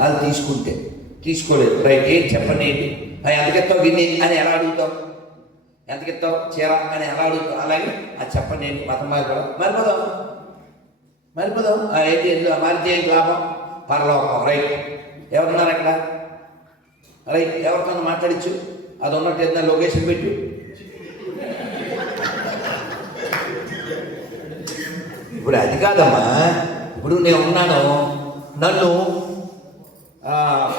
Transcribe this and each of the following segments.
వాళ్ళు తీసుకోలేదు. రైట్, ఏం చెప్పండి, ఏంటి ఎంతకెత్తావు గిన్నె అని ఎలా అడుగుతావు, ఎంతకెత్తావు చీర అని ఎలా అడుగుతావు, అలాగే అది చెప్పండి ఏంటి మతం మారిపోదాం ఏంటి ఎందుకు మారితే ఏంటి లాభం, పరలోకం. రైట్, ఎవరున్నారు అక్కడ, రైట్, ఎవరితో మాట్లాడచ్చు, అది ఉన్నట్టు ఏదైనా లొకేషన్ పెట్టు. ఇప్పుడు అది కాదమ్మా, ఇప్పుడు నేను ఉన్నాను, నన్ను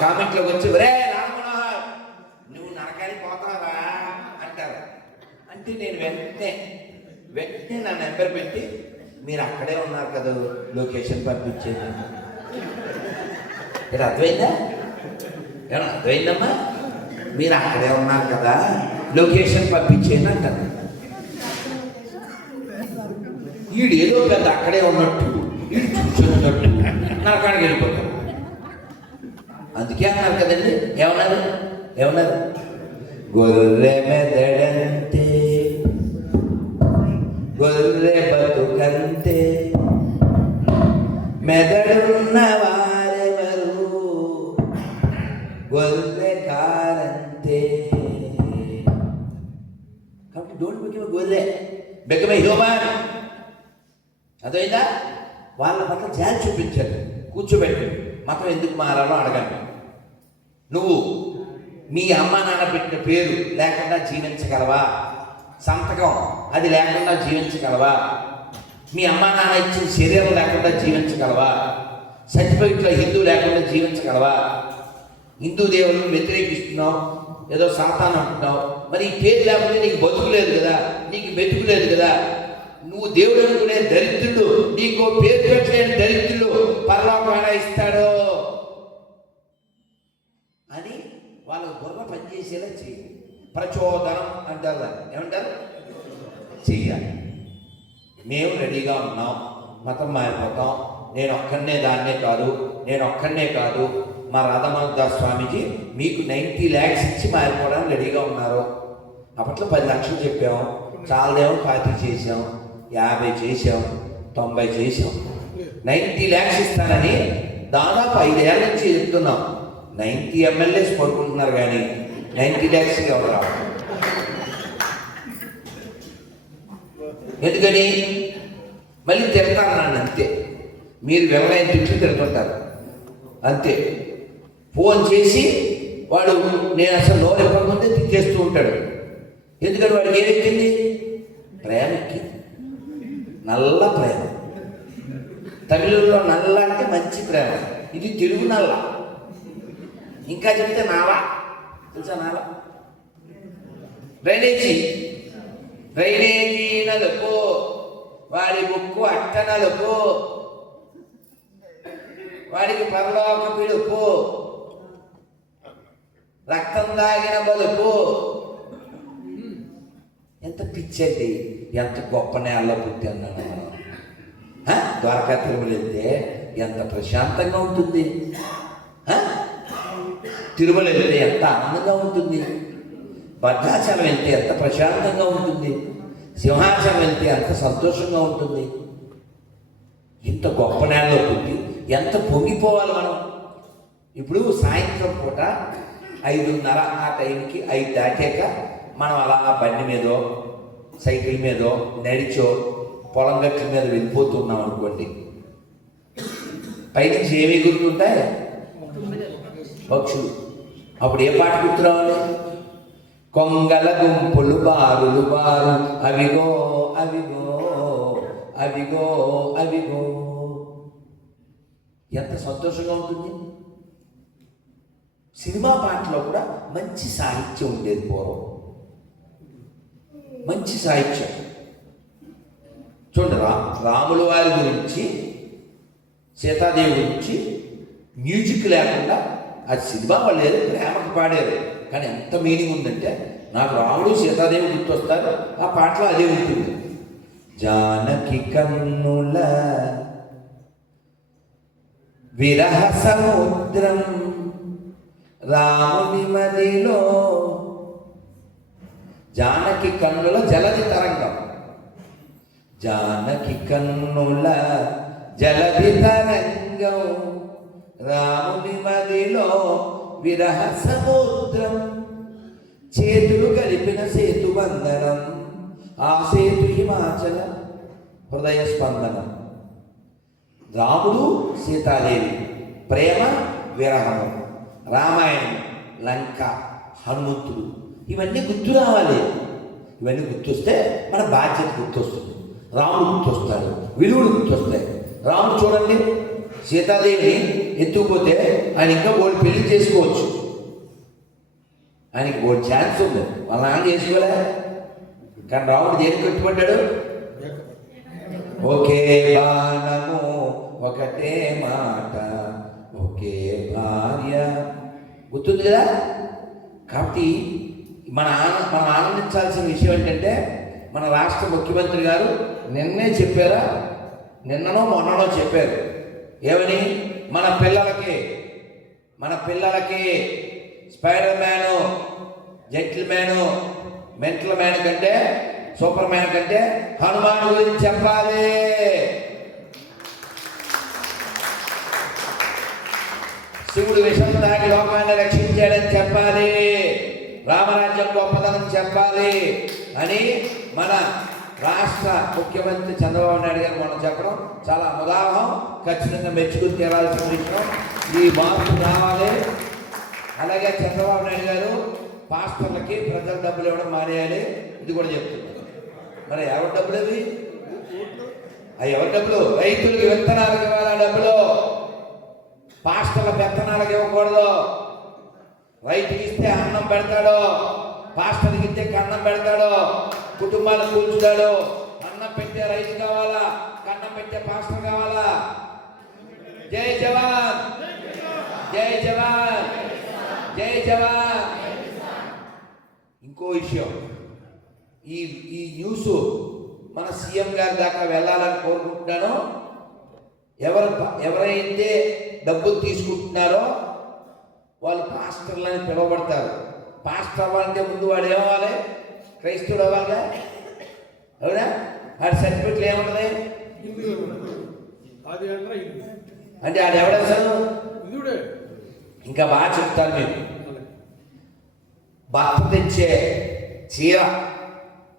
కామెంట్లోకి వచ్చి ఒరే రామమనోహర్ నువ్వు నరకానికి పోతావా అంటారు. అంటే నేను వెంటనే నా నెంబర్ పెట్టి మీరు అక్కడే ఉన్నారు కదా లొకేషన్ పంపించేది. ఇక్కడ అర్థమైందా, ఏమన్నా అర్థమైందమ్మా, మీరు అక్కడే ఉన్నారు కదా లొకేషన్ పంపించేది అంటారు. వీడు ఏదో పెద్ద అక్కడే ఉన్నట్టు వీడు చూస్తున్నట్టు నరకానికి వెళ్ళిపోతాడు. అందుకే అన్నారు కదండి, ఏమన్నారు గొర్రె మెదడంతే గొర్రె బతుకంతే మెదడున్న వారెవరు గొర్రె కారంతే. కాబట్టి డోంట్ బికమ్ గొర్రె, బికమ్ ఏ హ్యూమన్. అదైందా, వాళ్ళ పట్ల జాలి చూపించారు, కూర్చోబెట్టి మతం ఎందుకు మారాలో అడగండి. నువ్వు మీ అమ్మ నాన్న పెట్టిన పేరు లేకుండా జీవించగలవా, సంతకం అది లేకుండా జీవించగలవా, మీ అమ్మ నాన్న ఇచ్చిన శరీరం లేకుండా జీవించగలవా, సర్టిఫికెట్లో హిందూ లేకుండా జీవించగలవా. హిందూ దేవుళ్ళని వ్యతిరేకిస్తున్నావు, ఏదో సాతాను అంటున్నావు, మరి ఈ పేరు లేకపోతే నీకు బతుకులేదు కదా, నీకు మెతుకులేదు కదా. నువ్వు దేవుడు అనుకునే దరిద్రుడు, నీకు పేరు పెట్టలేని దరిద్రుడు పరలోకం ఎలా ఇస్తాడో అని వాళ్ళకు బుర్ర పనిచేసేలా చేయాలి. ప్రచోదనం అంటారు, ఏమంటారు, చెయ్యాలి. మేము రెడీగా ఉన్నాం, మతం మారిపోతాం. నేను ఒక్కనే కాదు మా రాధామాధవ స్వామీజీ మీకు 90 lakhs ఇచ్చి మారిపోవడానికి రెడీగా ఉన్నారు. అప్పట్లో 10 లక్షలు చెప్పాము, చాలదేమో 40 చేసాం, 50 చేసాం, 90 చేసాం. 90 lakhs ఇస్తానని దాదాపు 5 ఏళ్ళ నుంచి చెప్తున్నాం. 90 MLAs పడుకుంటున్నారు కానీ 90 lakhs ఎవరు రావు. ఎందుకని మళ్ళీ తిడతాను నన్ను, అంతే. మీరు వెళ్ళలేని తిట్లు తిడుతుంటారు అంతే. ఫోన్ చేసి వాడు నేను అసలు నోరు ఇవ్వకముందే తిట్టేస్తూ ఉంటాడు. ఎందుకంటే వాడికి ఏమెక్కింది, ప్రేమ ఎక్కింది, నల్ల ప్రేమ. తమిళంలో నల్ల అంటే మంచి ప్రేమ, ఇది తెలుగు నల్ల. ఇంకా చెప్తే నాలా, తెలుసా నాలా, డ్రైనేజీ నలుపు, వాడి ముక్కు అట్ట నలుపు, వాడికి పరలోక పిలుపు, రక్తం దాగిన బలుపు. ఎంత పిచ్చండి, ఎంత గొప్ప నేలలో పుట్టాను. ద్వారకా తిరుమల వెళ్తే ఎంత ప్రశాంతంగా ఉంటుంది, తిరుమల వెళ్తే ఎంత ఆనందంగా ఉంటుంది, భద్రాచలం వెళ్తే ఎంత ప్రశాంతంగా ఉంటుంది, సింహాచలం వెళ్తే ఎంత సంతోషంగా ఉంటుంది. ఇంత గొప్ప నేలలో పుట్టి ఎంత పొంగిపోవాలి మనం. ఇప్పుడు సాయంత్రం పూట 5:30 ఆ టైంకి 5 దాటాక మనం అలా బండి మీదో సైకిల్ మీదో నడిచో పొలం గట్ల మీద వెళ్ళిపోతున్నాం అనుకోండి, పైనుంచి ఏమి గుర్తుంటాయి, పక్షులు. అప్పుడు ఏ పాట గుర్తు రావాలి, కొంగల గుంపులు బారులు బారు అవిగో అవిగో అవిగో అవిగో. ఎంత సంతోషంగా ఉంటుంది. సినిమా పాటలో కూడా మంచి సాహిత్యం ఉండేది పూర్వం, మంచి సాహిత్యం. చూడండి, రాముల వారి గురించి సీతాదేవి గురించి మ్యూజిక్ లేకుండా అది సినిమా వాళ్ళు ఏదో ప్రేమకు పాడారు, కానీ ఎంత మీనింగ్ ఉందంటే నాకు రాముడు సీతాదేవి గుర్తొస్తారు, ఆ పాటలో అదే ఉంటుంది. జానకి కన్నుల విరహ సముద్రం రాముని మదిలో. జానకి కన్నుల జలది తరంగం, జానకి కన్నుల జలది తరంగం రాముని మదిలో విరహ సముద్రం, చేతులు కలిపిన సేతు బంధనం, ఆ సేతు హిమాచల హృదయ స్పందనం. రాముడు సీతాదేవి ప్రేమ విరహము, రామాయణం లంక హనుమంతుడు, ఇవన్నీ గుర్తు రావాలి. ఇవన్నీ గుర్తొస్తే మన బాధ్యత గుర్తొస్తుంది, రాముడు గుర్తొస్తాడు, విలువలు గుర్తొస్తాయి. రాముడు చూడండి, సీతాదేవిని ఎత్తుకుపోతే ఆయన ఇంకా ఓడి పెళ్లి చేసుకోవచ్చు, ఆయనకి ఓడి ఛాన్స్ ఉంది, వాళ్ళ నాన్న చేసుకోలే. కానీ రాముడు దేనికి కట్టుబడ్డాడు? ఒకే బాణము ఒకటే మాట ఒకే భార్య, గుర్తుంది కదా. కాబట్టి మనం ఆనందించాల్సిన విషయం ఏంటంటే, మన రాష్ట్ర ముఖ్యమంత్రి గారు నిన్నే చెప్పారా, నిన్ననో మొన్ననో చెప్పారు, ఏమని? మన పిల్లలకి spider man, gentle man, mental man కంటే, సూపర్ మ్యాన్ కంటే హనుమాన్ గురించి చెప్పాలి. శివుడు విషం తాగి లోకాన్ని రక్షించాడని చెప్పాలి, రామరాజ్యం గొప్పదనం చెప్పాలి అని మన రాష్ట్ర ముఖ్యమంత్రి చంద్రబాబు నాయుడు గారు మనం చెప్పడం చాలా ఉదాహరణ, ఖచ్చితంగా మెచ్చుకుని తీరాల్సిన విషయం. ఈ మార్పు రావాలి. అలాగే చంద్రబాబు నాయుడు గారు పాస్టర్లకి ప్రజల డబ్బులు ఇవ్వడం మానేయాలి, ఇది కూడా చెప్తున్నారు. మరి ఎవరి డబ్బులు అవి? ఎవరి డబ్బులు? రైతులకి విత్తనాలకు ఇవ్వాలి డబ్బులు, పాస్టర్ల పెత్తనాలకు ఇవ్వకూడదు. రైతుకి ఇస్తే అన్నం పెడతాడు, పాస్టర్కి ఇస్తే కన్నం పెడతాడు, కుటుంబాలను కూల్చుతాడు. అన్నం పెట్టే రైతు కావాలా, కన్నం పెట్టే పాస్టర్ కావాలా? జై జవాన్, జై జవాన్, జై జవాన్. ఇంకో విషయం, ఈ న్యూస్ మన సీఎం గారి దాకా వెళ్ళాలని కోరుకుంటున్నాను. ఎవరైతే డబ్బులు తీసుకుంటున్నారో వాళ్ళు పాస్టర్లని పిలువబడతారు. పాస్టర్ అవ్వాలంటే ముందు వాడు ఏమవ్వాలి? క్రైస్తవుడు అవ్వాలిగా, అవునా? వాడి సర్టిఫికెట్లు ఏముంటుంది అంటే ఆడు ఎవడేసాను? ఇంకా బాగా చెప్తాను మీకు. భర్త తెచ్చే చీర,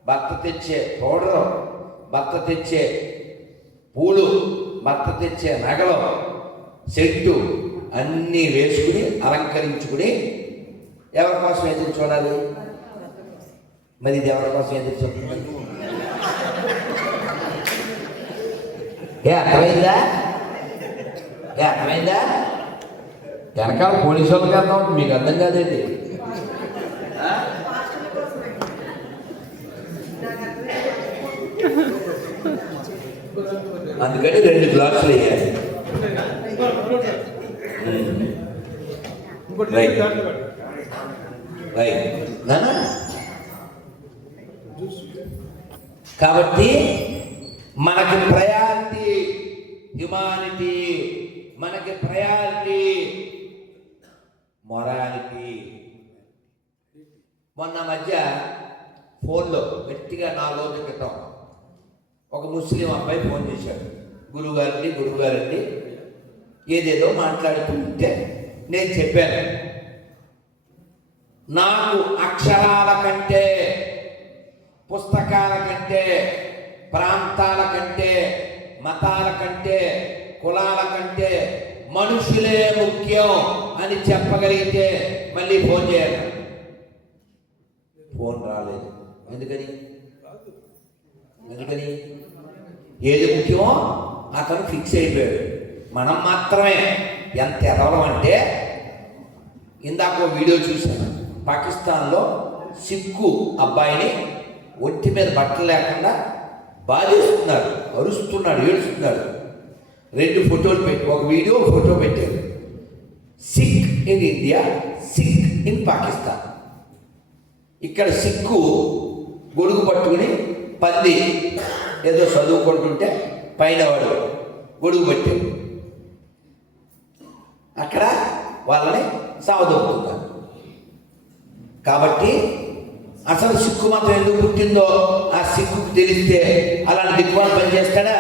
భర్త తెచ్చే పౌడరు, భర్త తెచ్చే పూలు, భర్త తెచ్చే నగలు, సెట్టు అన్నీ వేసుకుని అలంకరించుకుని ఎవరి కోసం ఎదురు చూడాలి? మరి ఇది ఎవరి కోసం ఎదురు చూడాలి? అర్థమైందా? అర్థమైందా? వెనకాల పోలీసు వాళ్ళకి అర్థం అవుతుంది, మీకు అర్థం కాదేంటి? అందుకని 2 గ్లాసులు వేయాలి. కాబట్టి మనకి ప్రయారిటీ హ్యుమానిటీ, మనకి ప్రయారిటీ మొరాలిటీ. మొన్న మధ్య ఫోన్లో గట్టిగా 4 రోజుల క్రితం ఒక ముస్లిం అబ్బాయి ఫోన్ చేశాడు. గురువుగారండి ఏదేదో మాట్లాడుతుంటే నేను చెప్పాను, నాకు అక్షరాల కంటే, పుస్తకాల కంటే, ప్రాంతాల కంటే, మతాల కంటే, కులాల కంటే మనుషులే ముఖ్యం అని చెప్పగలిగితే మళ్ళీ ఫోన్ చేయాలి. ఫోన్ రాలేదు. ఎందుకని ఏది ముఖ్యమో అతను ఫిక్స్ అయిపోయాడు. మనం మాత్రమే ఎంత ఎదవడం అంటే, ఇందాక వీడియో చూశాను, పాకిస్తాన్లో సిక్కు అబ్బాయిని ఒంటి మీద బట్టలు లేకుండా బాధేస్తున్నాడు, అరుస్తున్నాడు, ఏడుస్తున్నాడు. 2 ఫోటోలు పెట్టి, ఒక వీడియో ఫోటో పెట్టారు. Sikh in India, Sikh in Pakistan. ఇక్కడ సిక్కు గొడుగు పట్టుకుని పంది ఏదో చదువుకుంటుంటే పైన వాడు గొడుగు పట్టాడు, అక్కడ వాళ్ళని సావదొక్కుతున్నారు. కాబట్టి అసలు సిక్కు మతం ఎందుకు పుట్టిందో ఆ సిక్కుకు తెలిస్తే అలాంటి దిక్కుమాలు పనిచేస్తాడా?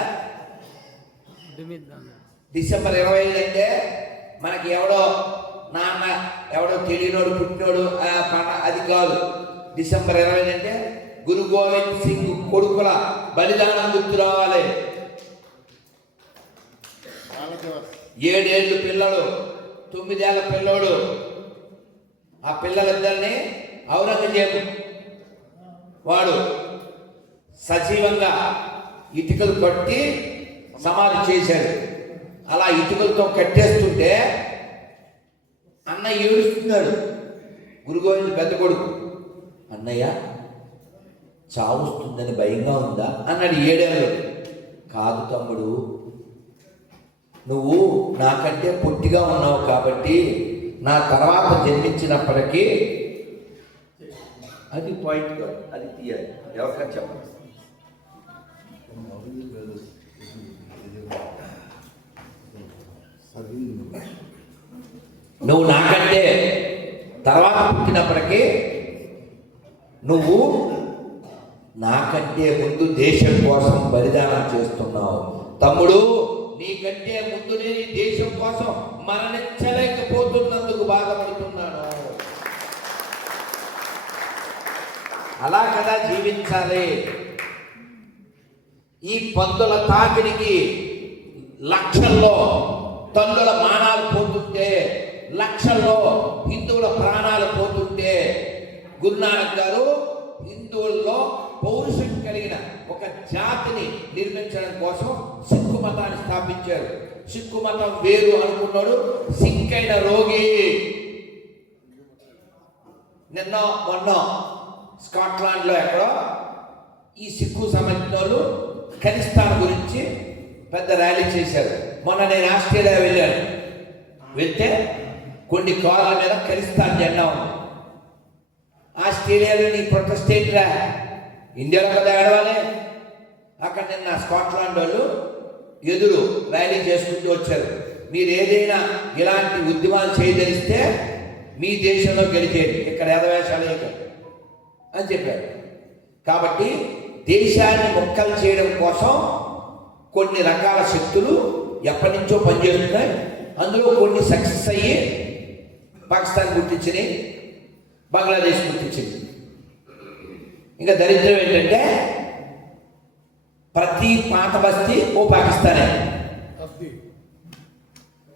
డిసెంబర్ 25 అంటే మనకి ఎవడో నాన్న ఎవడో తెలియనోడు పుట్టినోడు అది కాదు. డిసెంబర్ 20 అంటే గురు గోవింద్ సింగ్ కొడుకుల బలిదానం గుర్తు రావాలి. 7 ఏళ్ళు పిల్లలు, 9 ఏళ్ళ పిల్లోడు, ఆ పిల్లలిద్దరిని ఔరంగజేబు వాడు సజీవంగా ఇటుకలు కట్టి సమాధి చేశాడు. అలా ఇటుకలతో కట్టేస్తుంటే అన్న ఏడుస్తున్నాడు. గురుగోవింద్ పెద్ద కొడుకు, అన్నయ్య చావుస్తుందని భయంగా ఉందా అన్నాడు 7 ఏళ్ళు. కాదు తమ్ముడు, నువ్వు నాకంటే పొట్టిగా ఉన్నావు కాబట్టి నా తర్వాత జన్మించినప్పటికీ అది పాయింట్ కాదు, అది తీయాలి. ఎవరికైనా చెప్పండి. నువ్వు నాకంటే తర్వాత పుట్టినప్పటికీ నువ్వు నాకంటే ముందు దేశం కోసం బలిదానం చేస్తున్నావు. తమ్ముడు, నీకంటే ముందు నేను దేశం కోసం మరణించలేకపోతున్నందుకు బాధపడుతున్నాను. అలా కదా జీవించాలి. ఈ పందుల తాకిడికి లక్షల్లో తల్లుల మానాలు పోతుంటే, లక్షల్లో హిందువుల ప్రాణాలు పోతుంటే, గురునానక్ గారు హిందువుల్లో పౌరుషం కలిగిన ఒక జాతిని నిర్మించడం కోసం సిక్కు మతాన్ని స్థాపించారు. సిక్కు మతం వేరు అనుకున్నాడు సిక్కైన రోగి. నిన్న మొన్న స్కాట్లాండ్లో ఎక్కడో ఈ సిక్కు సంబంధించిన వాళ్ళు ఖలిస్తాన్ గురించి పెద్ద ర్యాలీ చేశారు. మొన్న నేను ఆస్ట్రేలియా వెళ్ళాను. వెళ్తే కొన్ని కార్ల మీద ఖలిస్తాన్ జెండా ఉంది. ఆస్ట్రేలియాలో నీ ప్రొటెస్టేట్ రా, ఇండియాలో కదా ఏడవాలి. అక్కడ నిన్న స్కాట్లాండ్ వాళ్ళు ఎదురు ర్యాలీ చేసుకుంటూ వచ్చారు. మీరు ఏదైనా ఇలాంటి ఉద్యమాలు చేయదలిస్తే మీ దేశంలో గెలిచేది, ఇక్కడ ఎదవేషాలు అని చెప్పారు. కాబట్టి దేశాన్ని మొక్కలు చేయడం కోసం కొన్ని రకాల శక్తులు ఎప్పటి నుంచో పనిచేస్తున్నాయి. అందులో కొన్ని సక్సెస్ అయ్యి పాకిస్తాన్ గుర్తించినాయి, బంగ్లాదేశ్ గుర్తించింది. ఇంకా దరిద్రం ఏంటంటే ప్రతి పాత బస్తీ ఓ పాకిస్తానే,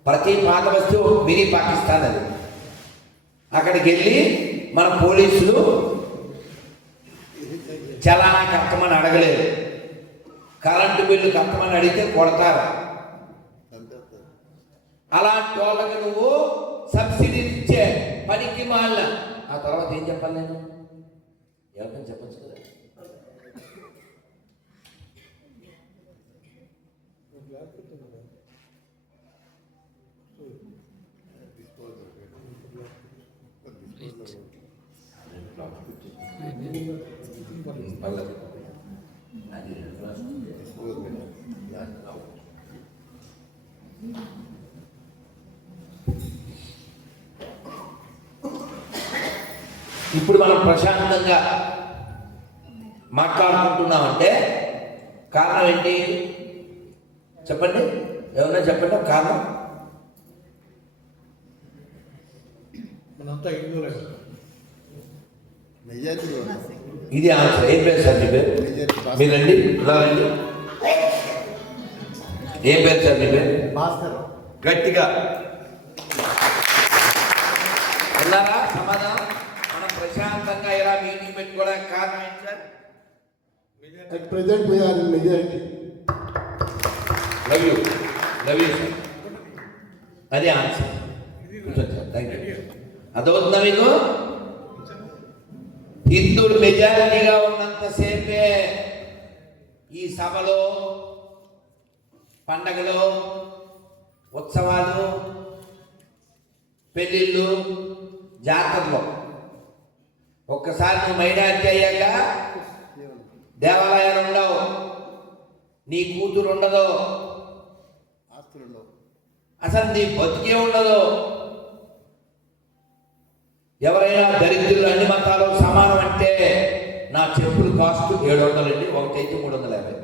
ప్రతి పాత బస్తీ ఓ మినీ పాకిస్తాన్. అది అక్కడికి వెళ్ళి మన పోలీసులు చలానా కట్టమని అడగలేదు, కరెంటు బిల్లు కట్టమని అడిగితే కొడతారు. అలాంటి వాళ్ళకి నువ్వు సబ్సిడీ ఇచ్చే పనికి మాల. ఆ తర్వాత ఏం చెప్పాలి? నేను ఎవరికైనా చెప్పచ్చు కదా. ఇప్పుడు మనం ప్రశాంతంగా మాట్లాడుకుంటున్నామంటే కారణం ఏంటి చెప్పండి? ఎవరైనా చెప్పండి కారణం. ఇది ఆన్సర్. ఏం పేరు సార్ మీ పేరు? మీరండి, ఇలా రండి. ఏం పేరు సార్ మీ పేరు? గట్టిగా ఉన్నారా? సమాధానం. మనం ప్రశాంతంగా ఇలా మీటింగ్ పెట్టుకోవడానికి కారణం ఏంటి సార్? At present we are in majority. Love you సార్. అదే ఆన్సర్. Thank you. అదవుతుందా మీకు? హిందువులు మెజారిటీగా ఉన్నంతసేపే ఈ సభలో, పండగలు, ఉత్సవాలు, పెళ్ళిళ్ళు, జాతరలు. ఒక్కసారి నువ్వు మైనారిటీ అయ్యాక దేవాలయాలు ఉండవు, నీ కూతురు ఉండదు, అసలు నీ బతికే ఉండదు. ఎవరైనా దరిద్రులు అన్ని మతాలు సమానం అంటే నా చెప్పులు కాస్ట్ 700 అండి, ఒకటైతే 350.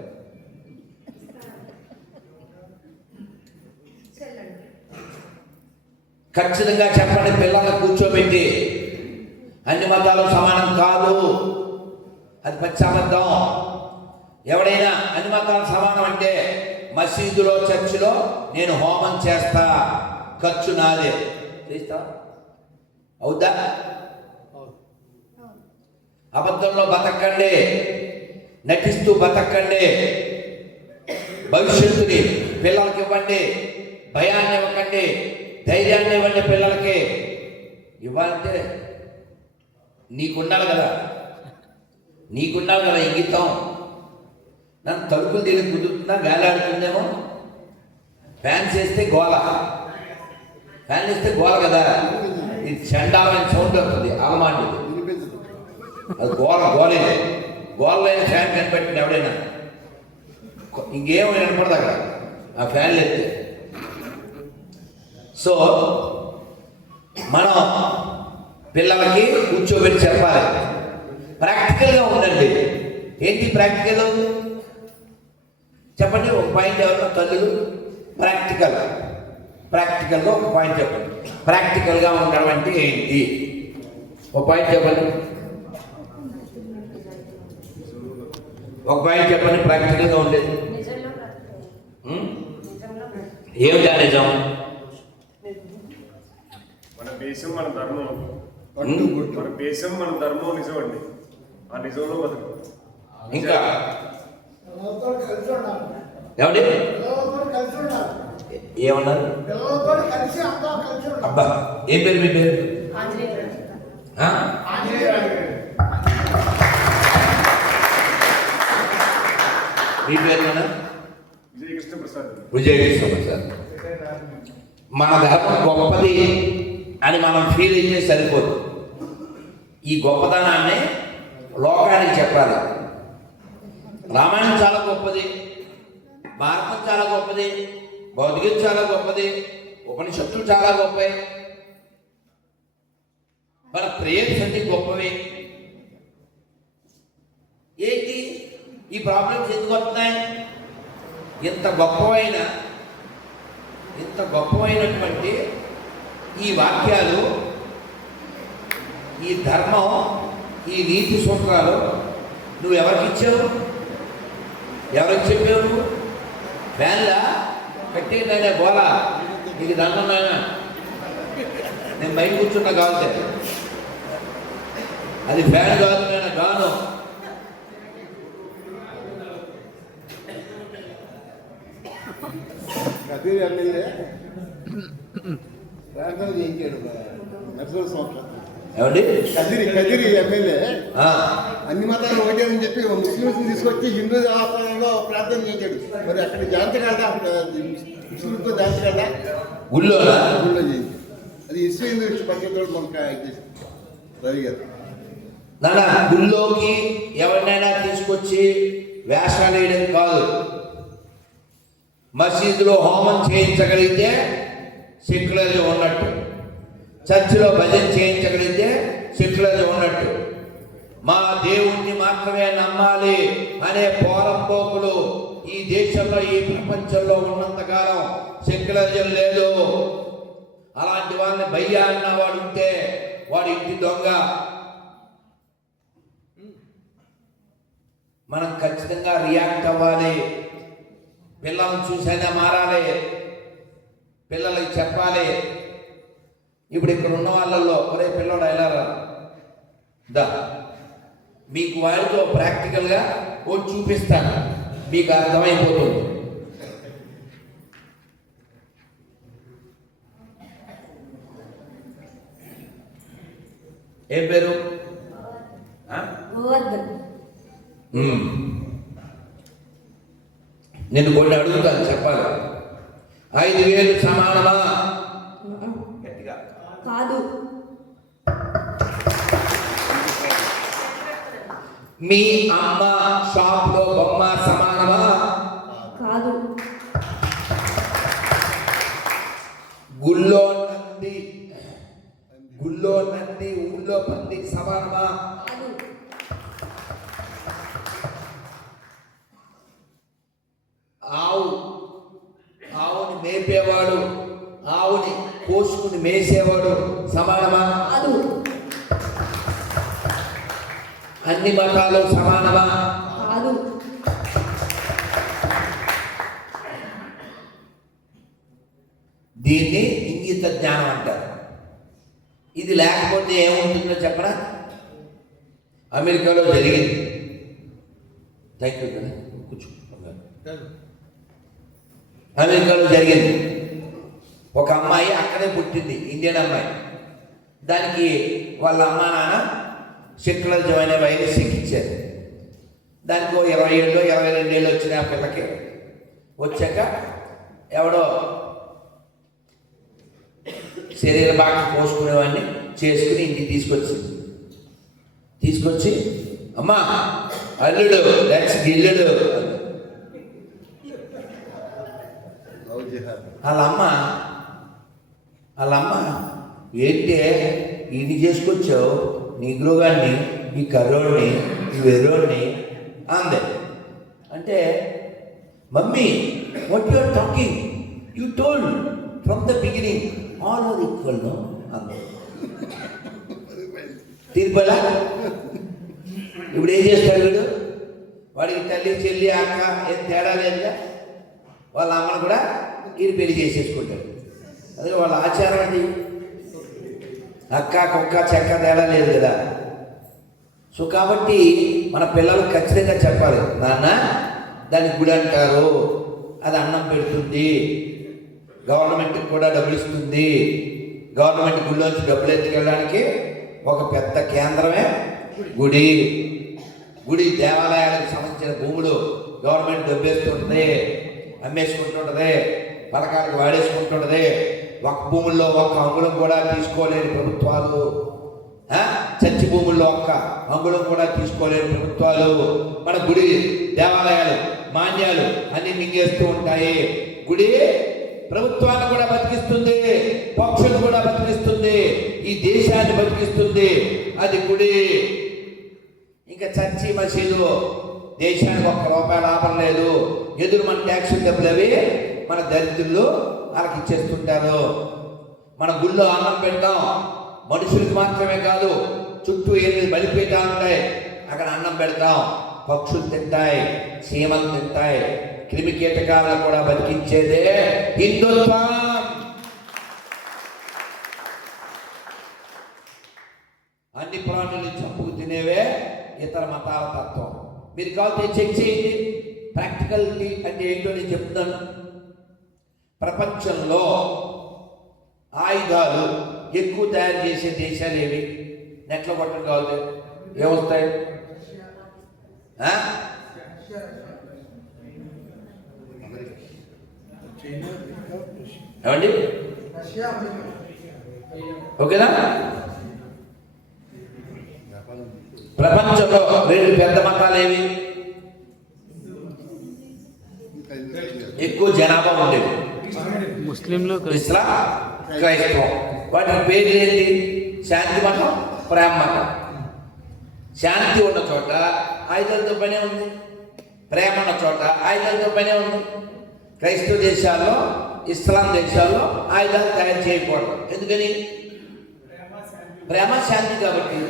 ఖచ్చితంగా చెప్పండి పిల్లల్ని కూర్చోబెట్టి. అన్ని మతాలు సమానం కాదు, అది పచ్చి అబద్ధం. ఎవడైనా అన్ని మతాలు సమానం అంటే మసీదులో చర్చిలో నేను హోమం చేస్తా, ఖర్చు నాదే. చేస్తా అవుద్దా? అబద్ధంలో బతకండి, నటిస్తూ బతకండి. భవిష్యత్తుని పిల్లలకి ఇవ్వండి, భయాన్ని ఇవ్వకండి, ధైర్యాన్ని ఇవ్వండి. పిల్లలకి ఇవ్వాలంటే నీకుండాలి కదా, ఇంగితం. నన్ను తలుపులు తీరి కుదురుతున్నా, గాలి ఆడుతుందేమో. ఫ్యాన్స్ వేస్తే గోల, ఫ్యాన్ వేస్తే గోల కదా, ఇది చండాలని సౌండ్ వస్తుంది, అలమాండి. అది గోలే. గోలైన ఫ్యాన్ కనిపెట్టింది ఎవడైనా, ఇంకేమో వినపడదు అక్కడ ఆ ఫ్యాన్లు ఎత్తే. సో మనం పిల్లలకి కూర్చోబెట్టి చెప్పాలి, ప్రాక్టికల్గా ఉండండి. ఏంటి ప్రాక్టికల్ చెప్పండి. ఒక పాయింట్ ఎవరన్నా తల్లులు ప్రాక్టికల్గా ఒక పాయింట్ చెప్పండి. ప్రాక్టికల్గా ఉండడం అంటే ఏంటి? ఒక పాయింట్ చెప్పండి, ఒక పాయింట్ చెప్పండి. ప్రాక్టికల్గా ఉండేది ఏమిటా నిజం? మన దేశం మన ధర్మం, మన దేశం మన ధర్మం నిజం అండి. ఆ నిజంలో బతుకు. ఇంకా ఏమండి ఏమన్నారు? అబ్బా ఏం పేరు మీ పేరు? మీ పేరు మన విజయకృష్ణ ప్రసాద్. మన ధర్మం గొప్పది అని మనం ఫీల్ అయితే సరిపోదు. ఈ గొప్పతనాన్ని లోకానికి చెప్పాలి. రామాయణం చాలా గొప్పది, భారతం చాలా గొప్పది, భౌతికత చాలా గొప్పది, ఉపనిషత్తులు చాలా గొప్పవి, మన ప్రేయర్స్ అన్ని గొప్పవి. ఏంటి ఈ ప్రాబ్లమ్స్ ఎందుకు వస్తున్నాయి? ఇంత గొప్పమైనటువంటి ఈ వాక్యాలు, ఈ ధర్మం, ఈ నీతి సూత్రాలు నువ్వు ఎవరికి ఇచ్చావు? ఎవరికి చెప్పావు? ఫ్యాన్లా కట్టేదనే గోళ నీకు దండం నాయన. నేను బయట కూర్చున్నా కావాలి, అది ఫ్యాన్ కాదు నాయన, గాను. కదిరి ఎమ్మెల్యే ప్రార్థన చేయించాడు నరసింహ సంవత్సరం. ఏమండి? కదిరి ఎమ్మెల్యే అన్ని మతాలు ఒకటే అని చెప్పి ముస్లింస్ తీసుకొచ్చి హిందూ దేవస్థానంలో ప్రార్థన చేయించాడు. మరి అక్కడ జాంతగలడా, ముస్లింతో జాంతగలడా? ఊళ్ళో చేయించి అది విశ్వ హిందూ పద్ధతిలో మనకు రవి గారు. నాన్న గుళ్ళోకి ఎవరినైనా తీసుకొచ్చి వేషాలు వేయడం కాదు. మసీదులో హోమం చేయించగలిగితే సెక్యులర్గా ఉన్నట్టు, చర్చిలో భజన చేయించగలిగితే సెక్యులర్గా ఉన్నట్టు. మా దేవుణ్ణి మాత్రమే నమ్మాలి అనే పోరంపోకులు ఈ దేశంలో, ఈ ప్రపంచంలో ఉన్నంతకాలం సెక్యులరిజం లేదు. అలాంటి వాళ్ళని భయ్యా అన్న వాడు ఉంటే వాడు ఇంటి దొంగ. మనం ఖచ్చితంగా రియాక్ట్ అవ్వాలి. పిల్లలను చూసైనా మారాలి, పిల్లలకి చెప్పాలి. ఇప్పుడు ఇక్కడ ఉన్న వాళ్ళల్లో ఒరే పిల్లడు ఎలా దా, మీకు వారితో ప్రాక్టికల్గా ఒకటి చూపిస్తాను, మీకు అర్థమైపోతుంది. ఏం పేరు? నేను కొన్ని అడుగుతాను, చెప్పాలి. 5,000 సమానమా? గట్టిగా కాదు. మీ అమ్మ షాప్ లో బొమ్మ సమానమా? కాదు. గుళ్ళో నంది ఊళ్ళో పంది సమానమా? కాదు. ఆవుని మేపేవాడు, ఆవుని కోసుకుని వేసేవాడు సమానమా? కాదు. అన్ని మతాలు సమానమా? కాదు. దీన్ని ఇంగిత జ్ఞానం అంటారు. ఇది లేకపోతే ఏముంటుందో చెప్పరా? అమెరికాలో జరిగింది. థ్యాంక్ యూ కదా, కూర్చో. అమెరికాలో జరిగింది. ఒక అమ్మాయి అక్కడే పుట్టింది, ఇండియన్ అమ్మాయి. దానికి వాళ్ళ అమ్మా నాన్న సెక్యులరిజం అనే వైరస్ ఎక్కించారు. దానికి 20 ఏళ్ళు 22 ఏళ్ళు వచ్చిన ఆ పిల్లకి వచ్చాక ఎవడో శరీర భాగం పోసుకునేవాడిని చేసుకుని ఇంటికి తీసుకొచ్చి అమ్మా అల్లుడు దట్స్ గిల్లుడు. వాళ్ళమ్మ ఏంటే ఈయన చేసుకొచ్చావు, నీగ్రో గారిని, ఈ కర్రోడిని, ఈ వెర్రోడిని అందే. అంటే mummy what you are talking, you told from the beginning all are equal no అందే. తీర్పలా ఇప్పుడు ఏం చేస్తాడు వీడు? వాడికి తల్లి చెల్లి అక్క ఏం తేడా లేదుగా. వాళ్ళ అమ్మను కూడా ఈయన పెళ్లి చేసేసుకుంటాడు. అదే వాళ్ళ ఆచారం అది. అక్క కుక్క చెక్క తేడా లేదు కదా. సో కాబట్టి మన పిల్లలకు ఖచ్చితంగా చెప్పాలి, నాన్న దాన్ని గుడి అంటారు, అది అన్నం పెడుతుంది, గవర్నమెంట్కి కూడా డబ్బులు ఇస్తుంది, గవర్నమెంట్ గుడిలోంచి డబ్బులు ఎత్తుకెళ్ళడానికి ఒక పెద్ద కేంద్రమే గుడి. గుడి దేవాలయాలకు సంబంధించిన భూములు గవర్నమెంట్ దొబ్బేస్తుంటుంది, అమ్మేసుకుంటుంటుంది, పథకాలకు వాడేసుకుంటుంటుంది. ఒక భూముల్లో ఒక్క అంగుళం కూడా తీసుకోలేని ప్రభుత్వాలు, చర్చి భూముల్లో ఒక్క అంగుళం కూడా తీసుకోలేని ప్రభుత్వాలు మన గుడి దేవాలయాలు మాన్యాలు అన్ని మింగేస్తూ ఉంటాయి. గుడి ప్రభుత్వాన్ని కూడా బతికిస్తుంది, పక్షులు కూడా బతికిస్తుంది, ఈ దేశాన్ని బతికిస్తుంది. అది గుడి. ఇంకా చర్చి మసీదు దేశానికి ₹1 లాభం లేదు. ఎదురు మన ట్యాక్స్ డబ్బులు అవి మన దరిద్రులు వాళ్ళకి ఇచ్చేస్తుంటారు. మన గుళ్ళో అన్నం పెడతాం, మనుషులకు మాత్రమే కాదు, చుట్టూ 8 బలిపీఠాలు ఉంటాయి, అక్కడ అన్నం పెడతాం. పక్షులు తింటాయి, చీమలు తింటాయి, క్రిమి కీటకాలను కూడా బతికించేదే హిందుత్వం. అన్ని ప్రాణులు చంపుకు తినేవే ఇతర మతాల తత్వం. మీరు కావాలంటే చెక్ చేయండి. ప్రాక్టికల్టీ అంటే ఏంటో నేను చెప్తాను. ప్రపంచంలో ఆయుధాలు ఎక్కువ తయారు చేసే దేశాలు ఏవి? నెట్లో కొట్టడం కావాలి, ఏమొస్తాయి? ఏమండి? ఓకేనా? ప్రపంచంలో 2 పెద్ద మతాలు ఏవి? ఎక్కువ జనాభా ఉండేవి ముస్లింలు, ఇస్లాం, క్రైస్తవం. వాటి పేర్లు ఏంటి? శాంతి మతం, ప్రేమ మతం. శాంతి ఉన్న చోట ఆయుధాలతో పనే ఉంది, ప్రేమ ఉన్న చోట ఆయుధాలతో పనే ఉంది. క్రైస్తవ దేశాల్లో, ఇస్లాం దేశాల్లో ఆయుధాలు తయారు చేయకూడదు. ఎందుకని? ప్రేమ శాంతి కాబట్టి,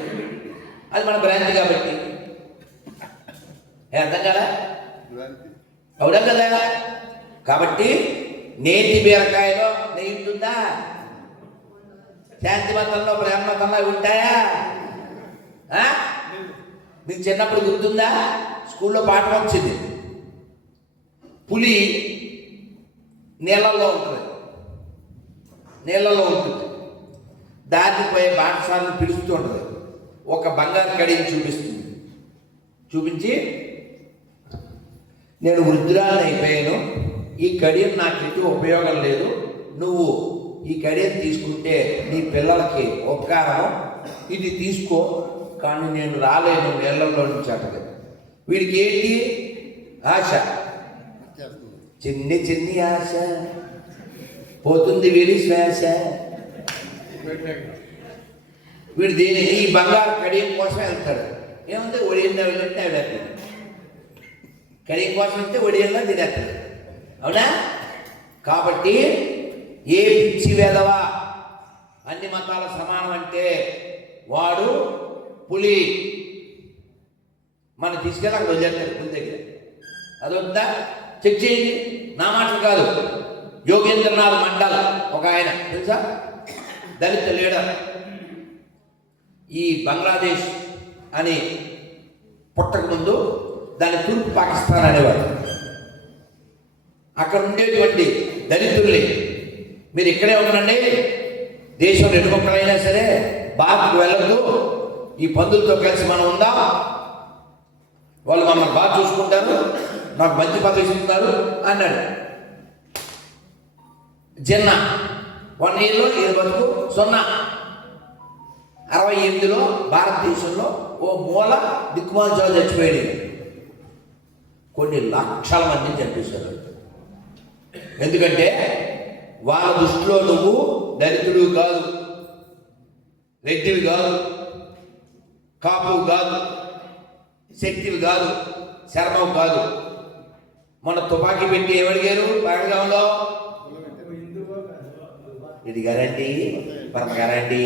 అది మన భ్రాంతి కాబట్టి. అర్థం కదా? అవునా కదా? కాబట్టి నేతి బీరకాయలో నెయ్యి ఉంటుందా? శాంతి మతంలో, ప్రేమ మతంలో ఉంటాయా? మీకు చిన్నప్పుడు గుర్తుందా? స్కూల్లో పాఠం వచ్చింది, పులి నీళ్ళల్లో ఉంటుంది, దాన్ని పోయే బాటసాలను పిలుస్తూ ఉంటుంది. ఒక బంగారు కడిని చూపించి నేను వృద్ధురాలను అయిపోయాను, ఈ కడియం నాకు ఎటు ఉపయోగం లేదు, నువ్వు ఈ కడియం తీసుకుంటే నీ పిల్లలకి ఉపకారం, ఇది తీసుకో, కానీ నేను రాలేను నీళ్ళల్లో నుంచి అంటది. వీడికి ఏంటి ఆశ? చిన్ని ఆశ, పోతుంది వీడి శ్వాస. వీడు దీని ఈ బంగారు కడియం కోసం వెళ్తాడు. ఏముంది? ఒడియంలో వెళ్ళినట్టే వెళ్తాడు. కడియం కోసం వెళ్తే ఒడియంలో తినేస్తాడు. అవునా? కాబట్టి ఏ పిచ్చి వేదవా అన్ని మతాల సమానం అంటే వాడు పులి. మనం తీసుకెళ్ళి అక్కడ వదిలేస్తారు పులి దగ్గర. అది వద్దా చెక్ చేయండి, నా మాటలు కాదు. యోగేంద్రనాథ్ మండల్ ఒక ఆయన తెలుసా, దళిత లీడర్. ఈ బంగ్లాదేశ్ అని పుట్టక ముందు దాని తూర్పు పాకిస్తాన్ అనేవాడు. అక్కడ ఉండేటువంటి దళితుల్ని మీరు ఇక్కడే ఉండండి, దేశం రెండు ముక్కలైనా సరే బాధకు వెళ్ళద్దు, ఈ పందులతో కలిసి మనం ఉందాం, వాళ్ళు మమ్మల్ని బాగా చూసుకుంటారు, నాకు మంచి పదవి ఇస్తున్నారు అన్నాడు. జిన్నా 1 yearలో ఇది బతుకు 0. 68లో భారతదేశంలో ఓ మూల దిక్కుమాల చావు చచ్చిపోయాడు. కొన్ని లక్షల మందిని చంపేశారు. ఎందుకంటే వాళ్ళ దృష్టిలో నువ్వు దళితుడు కాదు, రెడ్డివి కాదు, కాపువు కాదు, శక్తివి కాదు, శర్మవు కాదు. మొన్న తుపాకీ పెట్టి ఏమడిగారు బెళగాంలో? ఇది గారండి, పరమ గారండి,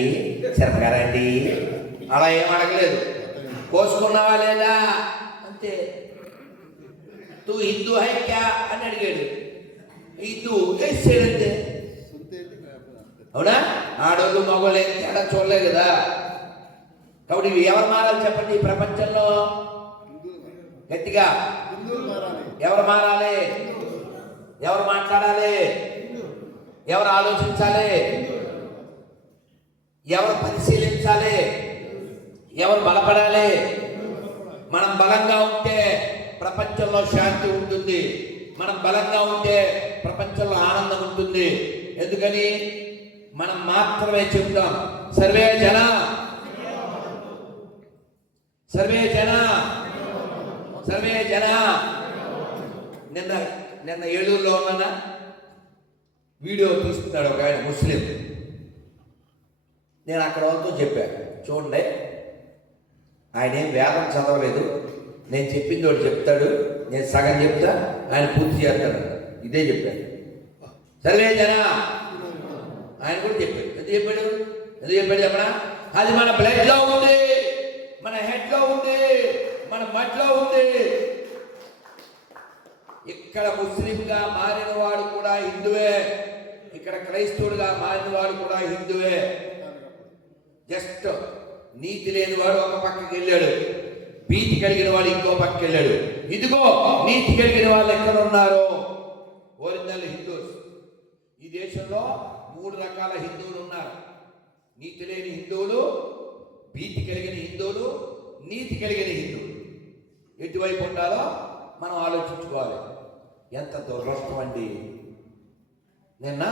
శర్మ గారండి, అలా ఏం అడగలేదు. కోసుకున్నావా లేదా అంతే. తూ హిందూ హై క్యా అని అడిగాడు. హిందూ వేసేదంతే. అవునా? ఆడోళ్ళు మగోళ్ళు ఏం తేడా చూడలే కదా. కాబట్టి ఇవి ఎవరు మారాలి చెప్పండి ఈ ప్రపంచంలో? గట్టిగా ఎవరు మారాలి? ఎవరు మాట్లాడాలి? ఎవరు ఆలోచించాలి? ఎవరు పరిశీలించాలి? ఎవరు బలపడాలి? మనం బలంగా ఉంటే ప్రపంచంలో శాంతి ఉంటుంది, మనం బలంగా ఉంటే ప్రపంచంలో ఆనందం ఉంటుంది. ఎందుకని మనం మాత్రమే చెప్తాం సర్వే జన సర్వే జన సర్వే జన. నిన్న ఏలూరులో ఉన్న వీడియో తీసుకున్నాడు ఒక ఆయన ముస్లిం. నేను అక్కడ వాళ్ళతో చెప్పాను, చూడండి ఆయన ఏం వేదం చదవలేదు, నేను చెప్పింది వాడు చెప్తాడు, నేను సగం చెప్తా ఆయన పూర్తి చేస్తాడు. ఇదే చెప్పాడు సర్వే జన. ఆయన కూడా చెప్పాడు. ఎందుకు చెప్పాడు చెప్పనా? అది మన బ్లడ్లో ఉంది, మన హెడ్లో ఉంది, మన మట్లో ఉంది. ఇక్కడ ముస్లింగా మారిన వాడు కూడా హిందువే, ఇక్కడ క్రైస్తవుడుగా మారిన వాడు కూడా హిందువే. జస్ట్ నీతి లేని వాడు ఒక పక్కకి వెళ్ళాడు, భీతి కలిగిన వాడు ఇంకో పక్కకి వెళ్ళాడు. ఇదిగో నీతి కలిగిన వాళ్ళు ఎక్కడ ఉన్నారు? Original Hindus. ఈ దేశంలో 3 రకాల హిందువులు ఉన్నారు. నీతి లేని హిందువులు, భీతి కలిగిన హిందువులు, నీతి కలిగిన హిందువులు. ఎటువైపు ఉండాలో మనం ఆలోచించుకోవాలి. ఎంత దురదృష్టం అండి. నిన్న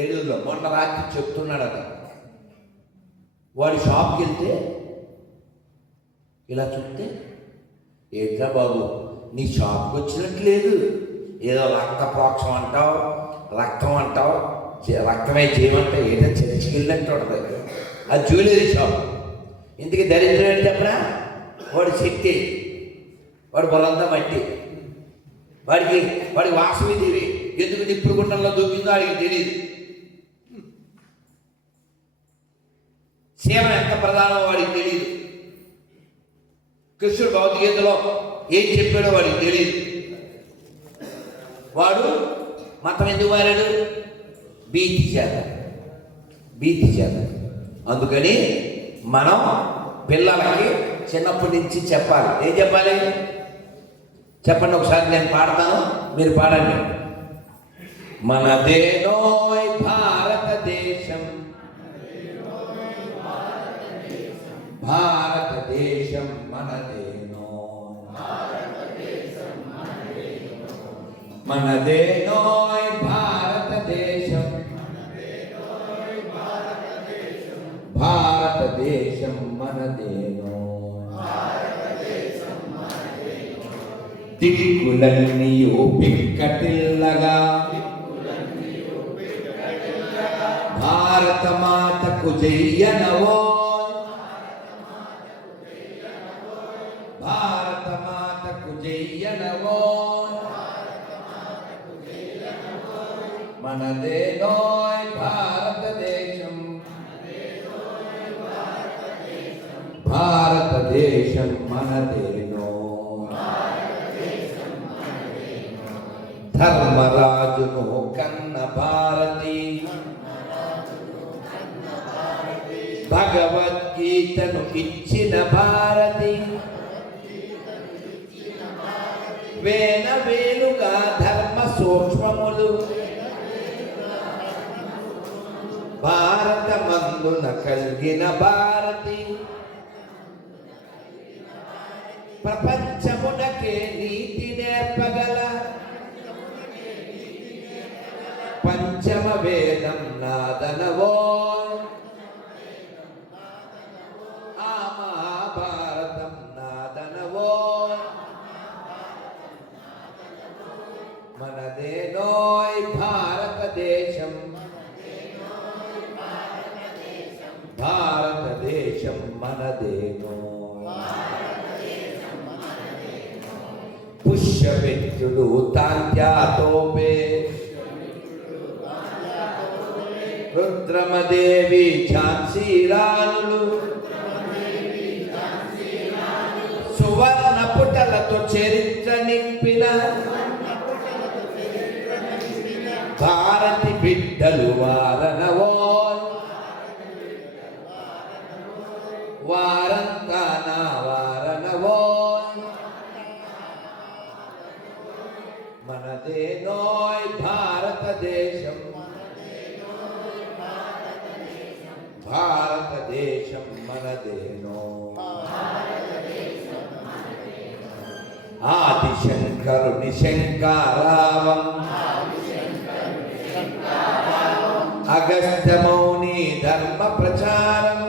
ఏలూరులో మొన్న రాత్రి చెప్తున్నాడట, వాడి షాప్కి వెళ్తే ఇలా చూస్తే, ఏంట్రా బాబు నీ షాప్కి వచ్చినట్లేదు, ఏదో రక్త ప్రోక్షం అంటావు, రక్తం అంటావు, రక్తమే చేయమంటావు, ఏదో చర్చికి వెళ్ళినట్టు ఉంటుంది. అది జ్యువెలరీ షాప్. ఇందుకు దరిద్రం ఏంటి చెప్పరా? వాడి శక్తి, వాడు బలంతా మట్టి, వాడి వాసవి దేవి ఎందుకు నిప్పుడు గుండంలో దూకిందో వాడికి తెలియదు. సేవ ఎంత ప్రధానమో వాడికి తెలియదు. కృష్ణుడు భగవద్గీతలో ఏం చెప్పాడో వాడికి తెలియదు. వాడు మతం ఎందుకు మారాడు? భీతి చేత. అందుకని మనం పిల్లలకి చిన్నప్పటి నుంచి చెప్పాలి. ఏం చెప్పాలి చెప్పండి ఒకసారి, నేను పాడతాను, మీరు పాడండి. మనదేనోయ్ భారతదేశం, భారతదేశం మనదేనో, మనదేనోయ్ భారతదేశం, భారతదేశం మనదేనో. దిక్కులన్నీయు పిక్కటిల్లగా, భారత మాతకు జయ్యనవో, భారత మాతకు జయ్యనవో. మనదేనోయ్ భారతదేశం, దేశం మనదేనో ధర్మరాజును కన్న భారతి భగవద్గీతను ఇచ్చిన భారతి వేల వేలుగా ధర్మ సూక్ష్మములు భారతమందున కలిగిన భారతి ప్రపంచమునకే నీతి నేర్పగల పంచమ వేదం నాదనవో ఆ మహాభారతం నాదనవో మనదేనోయ్ భారతదేశం భారతదేశం మనదేనో పుష్యమిత్రుడు తాంత్యాతోపే రుద్రమదేవి ఝాన్సీ రాణులు సువర్ణ పుటలతో చరిత్ర నింపిన భారతి బిడ్డలు వారనవో వారంతా నా వారనవో మనదేనోయ్ భారతదేశం భారతదేశం మనదేనో ఆదిశంకరుని శంకారావం అగస్త్య మౌని ధర్మ ప్రచారం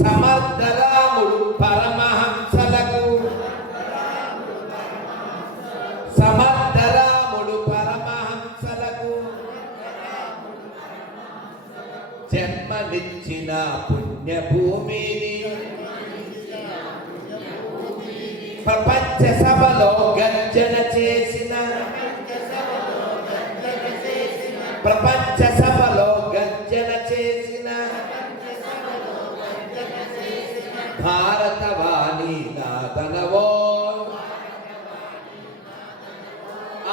సమర్థ రాముడు పరమహంసలకు సమర్థ రాముడు పరమహంసలకు జన్మనిచ్చిన పుణ్యభూమిని ప్రపంచ సభలో గర్జన చేసిన ప్రపంచ సభలో గర్జన చేసిన భారతవాణి నాదనవో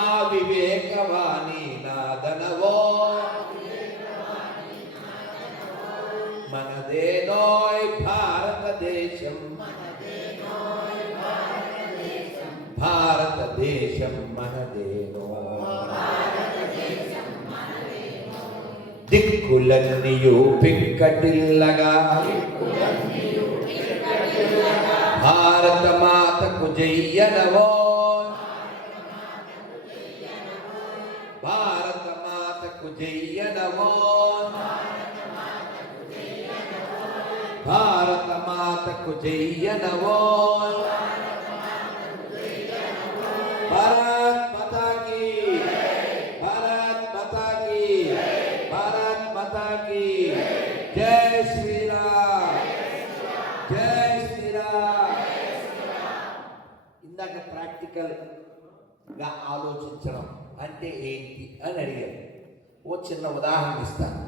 ఆ వివేకవాణి నాదనవో మనదేనోయ్ భారతదేశం భారతదేశం మనదేనో దిక్కులన్నీయు పిక్కటిల్లగా భారత మాతకు జయ్యనవో భారత మాతకు జయ్యనవో భారత మాతకు జయ్యనవో భారత్ మాతా కీ భారత్ మాతా కీ భారత్ మాతా కీ జై శ్రీరామ్ జై శ్రీరామ్. ఇందాక ప్రాక్టికల్ గా ఆలోచించడం అంటే ఏంటి అని అడిగారు. ఓ చిన్న ఉదాహరణ ఇస్తాను.